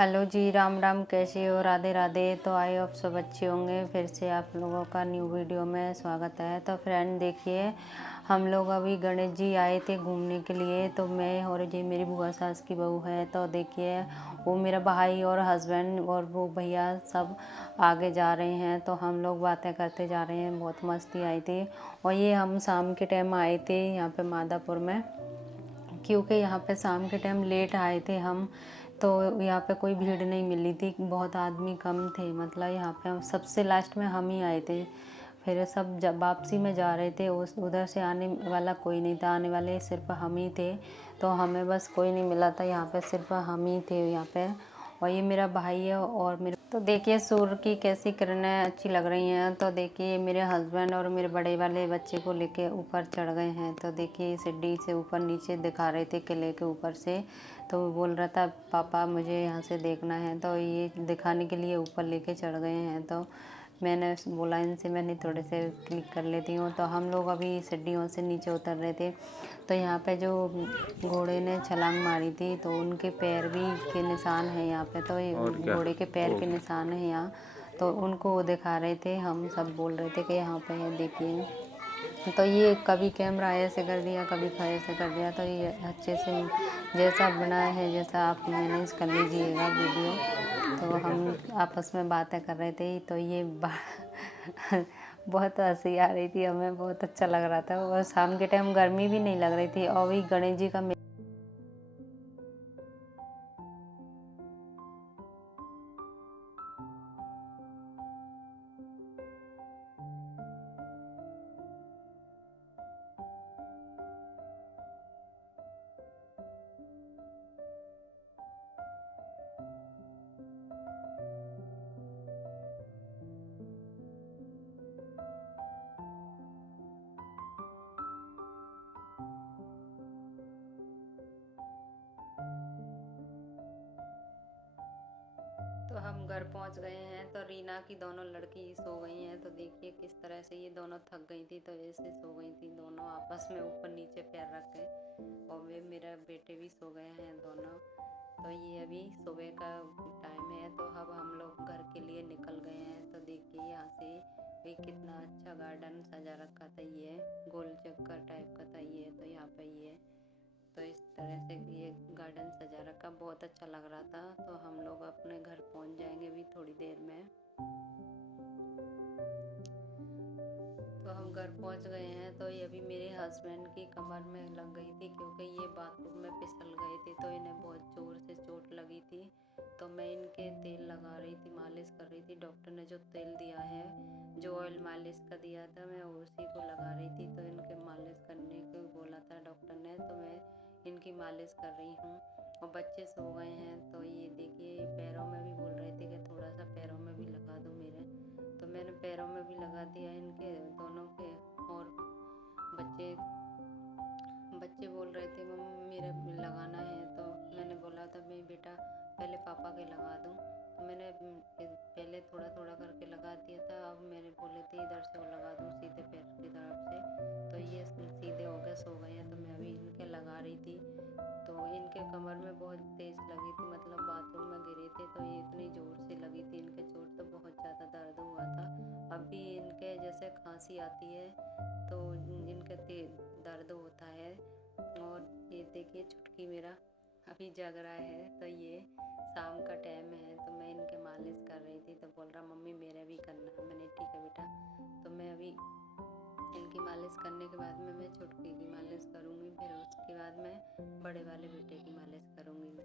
Hello जी, राम राम। कैसे हो? राधे राधे। तो आई होप सब अच्छे होंगे। फिर से आप लोगों का न्यू वीडियो में स्वागत है। तो फ्रेंड देखिए, हम लोग अभी गणेश जी आए थे घूमने के लिए। तो मैं और जी मेरी बुआ सास की बहू है। तो देखिए वो मेरा भाई और हस्बैंड और वो भैया सब आगे जा रहे हैं। तो हम लोग बातें करते जा रहे हैं। बहुत मस्ती आई थी। और ये हम शाम के टाइम आए थे यहाँ पे मादापुर में, क्योंकि यहाँ पे शाम के टाइम लेट आए थे हम। तो यहाँ पे कोई भीड़ नहीं मिली थी, बहुत आदमी कम थे। मतलब यहाँ पे हम सबसे लास्ट में हम ही आए थे। फिर सब जब वापसी में जा रहे थे, उस उधर से आने वाला कोई नहीं था, आने वाले सिर्फ हम ही थे। तो हमें बस कोई नहीं मिला था, यहाँ पे सिर्फ हम ही थे यहाँ पे। और ये मेरा भाई है और मेरे। तो देखिए सूर्य की कैसी किरणें अच्छी लग रही हैं। तो देखिए मेरे हस्बैंड और मेरे बड़े वाले बच्चे को लेके ऊपर चढ़ गए हैं। तो देखिए सीढ़ी से ऊपर नीचे दिखा रहे थे किले के ऊपर से। तो वो बोल रहा था पापा मुझे यहाँ से देखना है। तो ये दिखाने के लिए ऊपर लेके चढ़ गए हैं। तो मैंने बोला इनसे मैंने थोड़े से क्लिक कर लेती हूँ। तो हम लोग अभी सीढ़ियों से नीचे उतर रहे थे। तो यहाँ पे जो घोड़े ने छलांग मारी थी तो उनके पैर भी के निशान हैं यहाँ पे। तो ये घोड़े के पैर के निशान हैं यहाँ। तो उनको वो दिखा रहे थे, हम सब बोल रहे थे कि यहाँ पे है देखिए। तो ये कभी कैमरा ऐसे कर दिया, कभी ऐसे कर दिया। तो ये अच्छे से जैसा बनाया है, जैसा आप मैनेज कर लीजिएगा वीडियो। तो हम आपस में बातें कर रहे थे। तो ये बहुत हंसी आ रही थी, हमें बहुत अच्छा लग रहा था। और शाम के टाइम गर्मी भी नहीं लग रही थी। और वही गणेश जी का तो हम घर पहुंच गए हैं। तो रीना की दोनों लड़की सो गई हैं। तो देखिए किस तरह से ये दोनों थक गई थी, तो ऐसे सो गई थी दोनों आपस में ऊपर नीचे पैर रख के। और वे मेरा बेटे भी सो गए हैं दोनों। तो ये अभी सुबह का टाइम है। तो अब हम लोग घर के लिए निकल गए हैं। तो देखिए यहाँ से ये कितना अच्छा गार्डन सजा रखा था, ये गोल चक्कर टाइप का था ये। तो यहाँ पे ये तो इस तरह से ये गार्डन सजा रखा, बहुत अच्छा लग रहा था। तो हम लोग अपने घर पहुंच जाएंगे अभी थोड़ी देर में। तो हम घर पहुंच गए हैं। तो ये अभी मेरे हस्बैंड की कमर में लग गई थी, क्योंकि ये बाथरूम में फिसल गए थे। तो इन्हें बहुत ज़ोर से चोट लगी थी। तो मैं इनके तेल लगा रही थी, मालिश कर रही थी। डॉक्टर ने जो तेल दिया है, जो ऑयल मालिश का दिया था, मैं उसी को लगा रही थी। तो इनके मालिश करने को बोला था डॉक्टर ने, तो मैं इनकी मालिश कर रही हूँ। और बच्चे सो गए हैं। तो ये देखिए पैरों में भी बोल रहे थे कि थोड़ा सा पैरों में भी लगा दो मेरे। तो मैंने पैरों में भी लगा दिया इनके दोनों के। और बच्चे बच्चे बोल रहे थे मम्मी मेरे लगाना है। तो मैंने बोला था मैं बेटा पहले पापा के लगा दूँ। तो मैंने पहले थोड़ा थोड़ा करके लगा दिया था। अब मैंने बोले थे इधर से वो लगा दूँ सीधे पैर की तरफ से। तो ये सीधे हो गए, सो गए हैं। तो मैं अभी इनके लगा रही थी। तो इनके कमर में बहुत तेज़ लगी थी, मतलब बाथरूम में गिरे थे। तो ये इतनी ज़ोर से लगी थी इनके चोट, तो बहुत ज़्यादा दर्द हुआ था। अभी इनके जैसे खांसी आती है तो इनके दर्द होता है। और ये देखिए छुटकी मेरा अभी जग रहा है। तो ये शाम का टाइम है। तो मैं इनके मालिश कर रही थी। तो बोल रहा मम्मी मेरे भी करना। मैंने ठीक है बेटा। तो मैं अभी इनकी मालिश करने के बाद में मैं छुटकी की मालिश करूँगी। फिर उसके बाद मैं बड़े वाले बेटे की मालिश करूँगी।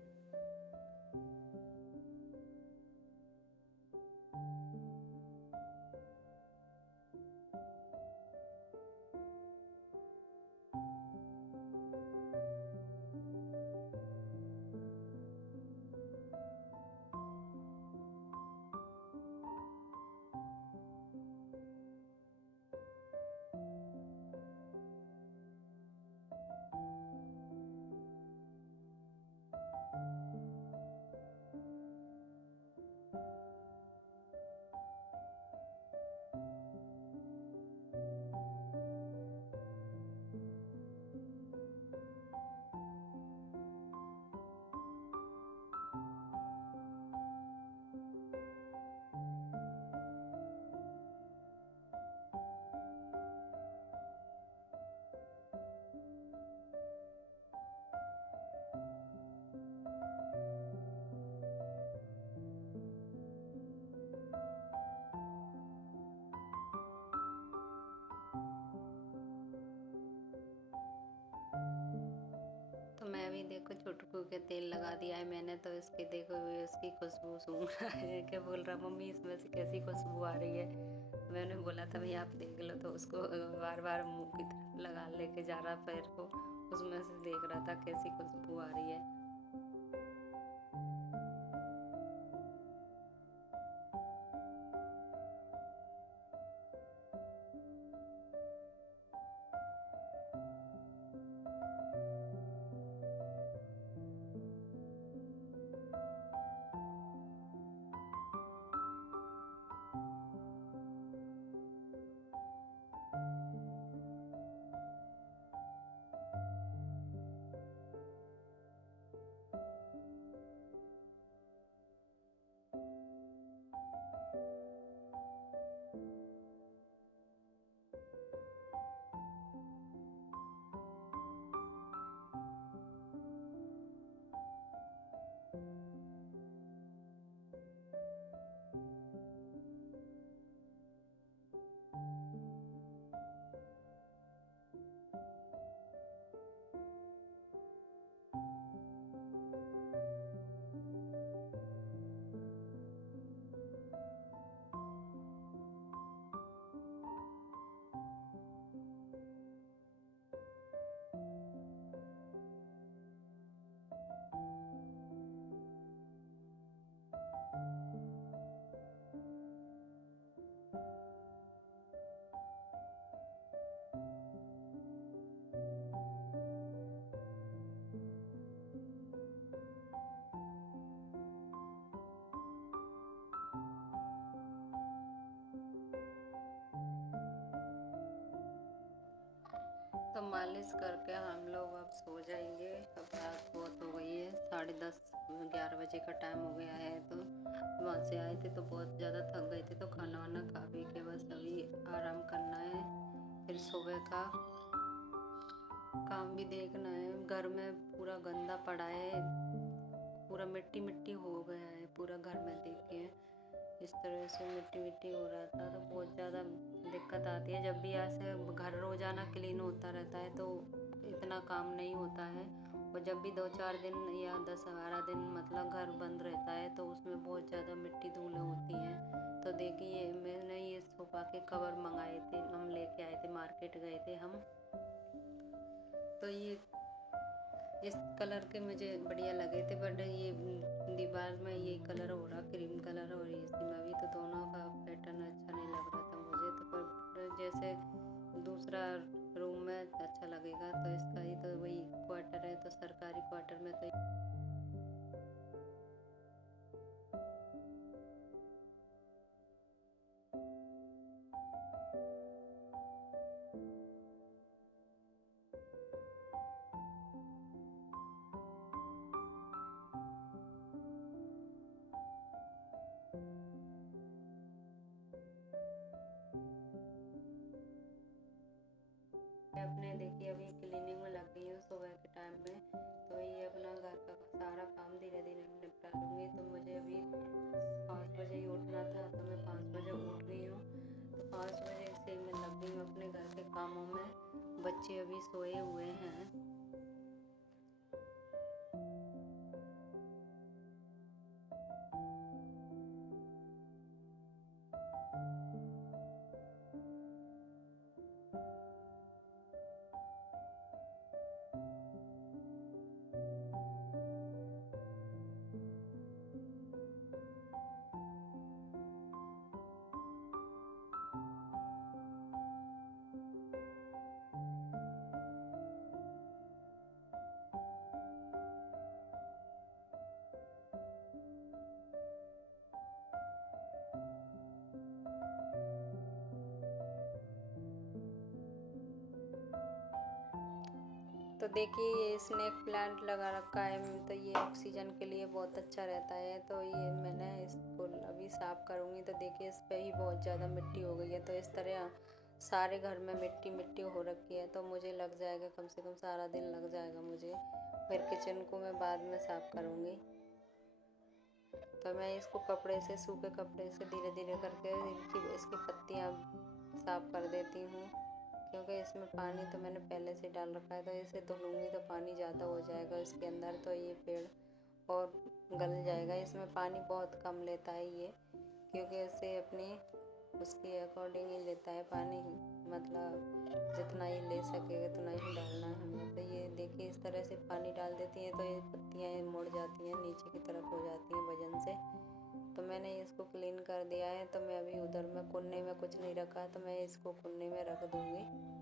देखो छुटकू के तेल लगा दिया है मैंने, तो इसकी देखो उसकी खुशबू सूंघ रहा है। क्या बोल रहा मम्मी इसमें से कैसी खुशबू आ रही है। मैंने बोला था भाई आप देख लो, तो उसको बार बार मुंह की तरफ लगा लेके जा रहा पैर को, उसमें से देख रहा था कैसी खुशबू आ रही है। तो मालिश करके हम लोग अब सो जाएंगे। अब रात बहुत हो गई है, 10:30 11 बजे का टाइम हो गया है। तो वहाँ से आए थे तो बहुत ज़्यादा थक गए थे, तो खाना वाना खा पी के बस अभी आराम करना है। फिर सुबह का काम भी देखना है। घर में पूरा गंदा पड़ा है, पूरा मिट्टी मिट्टी हो गया है पूरा घर में। देखिए इस तरह से मिट्टी मिट्टी हो रहा था, तो बहुत ज़्यादा दिक्कत आती है। जब भी ऐसे घर रोज़ाना क्लीन होता रहता है तो इतना काम नहीं होता है, और जब भी 2-4 दिन या 10-12 दिन मतलब घर बंद रहता है तो उसमें बहुत ज़्यादा मिट्टी धूल होती है। तो देखिए मैंने ये सोफा के कवर मंगाए थे, हम लेके आए थे, मार्केट गए थे हम। तो ये इस कलर के मुझे बढ़िया लगे थे, बट ये दीवार में ये कलर हो रहा क्रीम कलर, और इसमें भी तो दोनों का पैटर्न अच्छा नहीं लग रहा था मुझे। तो पर जैसे दूसरा रूम में अच्छा लगेगा, तो इसका ही तो वही क्वार्टर है, तो सरकारी क्वार्टर में तो अपने देखिए अभी क्लीनिंग में लग गई हूँ सुबह के टाइम में। तो ये अपना घर का सारा काम धीरे धीरे निपटा लूँगी। तो मुझे अभी 5 बजे ही उठना था, तो मैं 5 बजे उठ गई हूँ। तो 5 बजे से मैं लग गई हूँ अपने घर के कामों में। बच्चे अभी सोए हुए हैं। तो देखिए ये स्नेक प्लांट लगा रखा है, तो ये ऑक्सीजन के लिए बहुत अच्छा रहता है। तो ये मैंने इसको अभी साफ़ करूँगी। तो देखिए इस पर ही बहुत ज़्यादा मिट्टी हो गई है, तो इस तरह सारे घर में मिट्टी मिट्टी हो रखी है। तो मुझे लग जाएगा कम से कम सारा दिन लग जाएगा मुझे। फिर किचन को मैं बाद में साफ़ करूँगी। तो मैं इसको कपड़े से, सूखे कपड़े से धीरे धीरे करके इसकी पत्तियाँ साफ़ कर देती हूँ, क्योंकि इसमें पानी तो मैंने पहले से डाल रखा है, तो इसे धुलूँगी तो पानी ज़्यादा हो जाएगा इसके अंदर, तो ये पेड़ और गल जाएगा। इसमें पानी बहुत कम लेता है ये, क्योंकि इसे अपनी उसके अकॉर्डिंग ही लेता है पानी, मतलब जितना ही ले सके उतना ही डालना है हमें। तो ये देखिए इस तरह से पानी डाल देती हैं तो ये पत्तियाँ मुड़ जाती हैं, नीचे की तरफ हो जाती हैं वजन से। तो मैंने इसको क्लीन कर दिया है, तो मैं अभी उधर में कुन्ने में कुछ नहीं रखा, तो मैं इसको कुन्ने में रख दूँगी।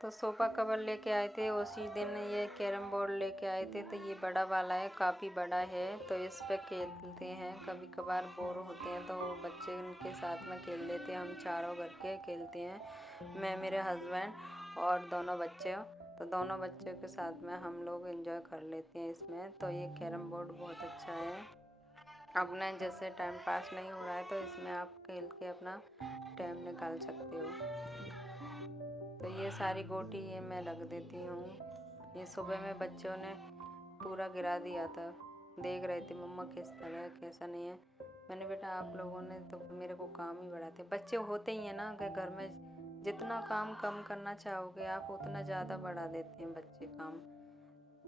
तो सोफ़ा कवर लेके आए थे उसी दिन, ये कैरम बोर्ड लेके आए थे, तो ये बड़ा वाला है, काफ़ी बड़ा है। तो इस पे खेलते हैं, कभी कभार बोर होते हैं तो बच्चे इनके साथ में खेल लेते हैं। हम चारों घर के खेलते हैं, मैं, मेरे हस्बैंड और दोनों बच्चे। तो दोनों बच्चों के साथ में हम लोग एंजॉय कर लेते हैं इसमें। तो ये कैरम बोर्ड बहुत अच्छा है, अपना जैसे टाइम पास नहीं हो रहा है तो इसमें आप खेल के अपना टाइम निकाल सकते हो। तो ये सारी गोटी ये मैं रख देती हूँ। ये सुबह में बच्चों ने पूरा गिरा दिया था, देख रहे थे मम्मा किस तरह कैसा नहीं है। मैंने बेटा आप लोगों ने तो मेरे को काम ही बढ़ाते, बच्चे होते ही हैं ना कि घर में जितना काम कम करना चाहोगे आप उतना ज़्यादा बढ़ा देते हैं बच्चे काम।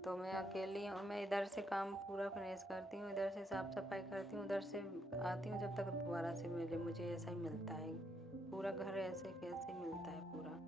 तो मैं अकेली हूँ, मैं इधर से काम पूरा फिनिश करती हूँ, इधर से साफ़ सफाई करती हूँ, उधर से आती हूँ, जब तक दोबारा से मुझे ऐसा ही मिलता है, पूरा घर ऐसे कैसे मिलता है पूरा।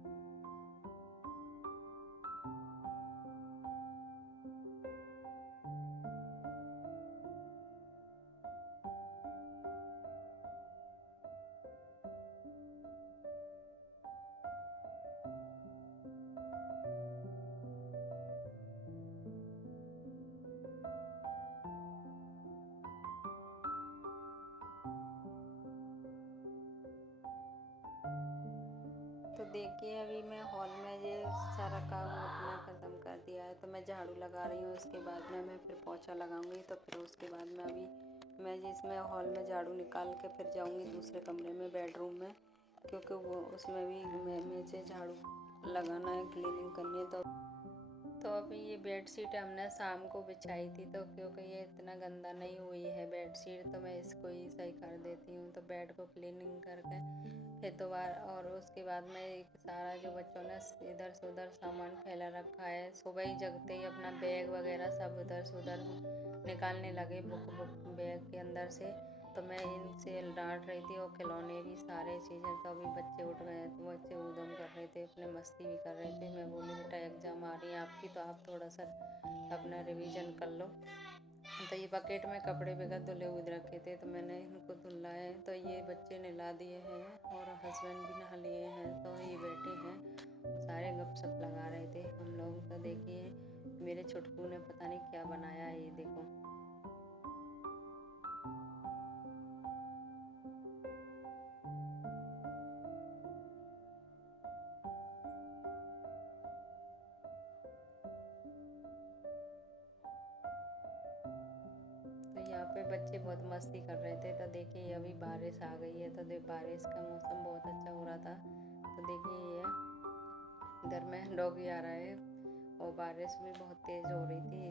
तो देखिए अभी मैं हॉल में ये सारा काम अपना ख़त्म कर दिया है, तो मैं झाड़ू लगा रही हूँ। उसके बाद में मैं फिर पोछा लगाऊंगी, तो फिर उसके बाद में अभी मैं जिसमें हॉल में झाड़ू निकाल के फिर जाऊंगी दूसरे कमरे में, बेडरूम में, क्योंकि वो उसमें भी मुझे झाड़ू लगाना है, क्लीनिंग करनी है। तो अभी ये बेडशीट हमने शाम को बिछाई थी, तो क्योंकि ये इतना गंदा नहीं हुई है बेडशीट, तो मैं इसको ही सही कर देती हूँ। तो बेड को क्लीनिंग करके फिर दोबारा, और उसके बाद में एक सारा जो बच्चों ने इधर से उधर सामान फैला रखा है, सुबह ही जगते ही अपना बैग वगैरह सब उधर से उधर निकालने लगे, बुक बैग के अंदर से। तो मैं इनसे डांट रही थी, और खिलौने भी सारे चीज़ें। तो अभी बच्चे उठ गए, तो बच्चे ऊधम कर रहे थे, अपने मस्ती भी कर रहे थे। मैं बोली बेटा एग्ज़ाम आ रही है आपकी, तो आप थोड़ा सा अपना रिवीजन कर लो। तो ये बकेट में कपड़े बगैर धुले हुए रखे थे, तो मैंने इनको धुला है। तो ये बच्चे नहला दिए हैं और हस्बैंड भी नहा लिए हैं, तो ये बैठे हैं सारे गपशप लगा रहे थे हम लोग। तो देखिए मेरे छुटकू ने पता नहीं क्या बनाया है, ये देखो। तो यहाँ पे बच्चे बहुत मस्ती कर रहे थे। तो देखिए अभी बारिश आ गई है, तो बारिश का मौसम बहुत अच्छा हो रहा था। तो देखिए ये इधर में डॉगी आ रहा है, और बारिश भी बहुत तेज़ हो रही थी,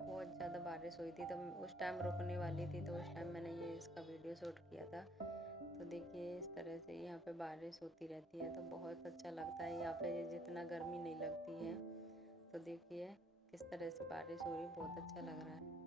बहुत ज़्यादा बारिश हुई थी। तो उस टाइम रुकने वाली थी, तो उस टाइम मैंने ये इसका वीडियो शूट किया था। तो देखिए इस तरह से यहाँ पे बारिश होती रहती है, तो बहुत अच्छा लगता है यहाँ पे, जितना गर्मी नहीं लगती है। तो देखिए किस तरह से बारिश हो रही है, बहुत अच्छा लग रहा है।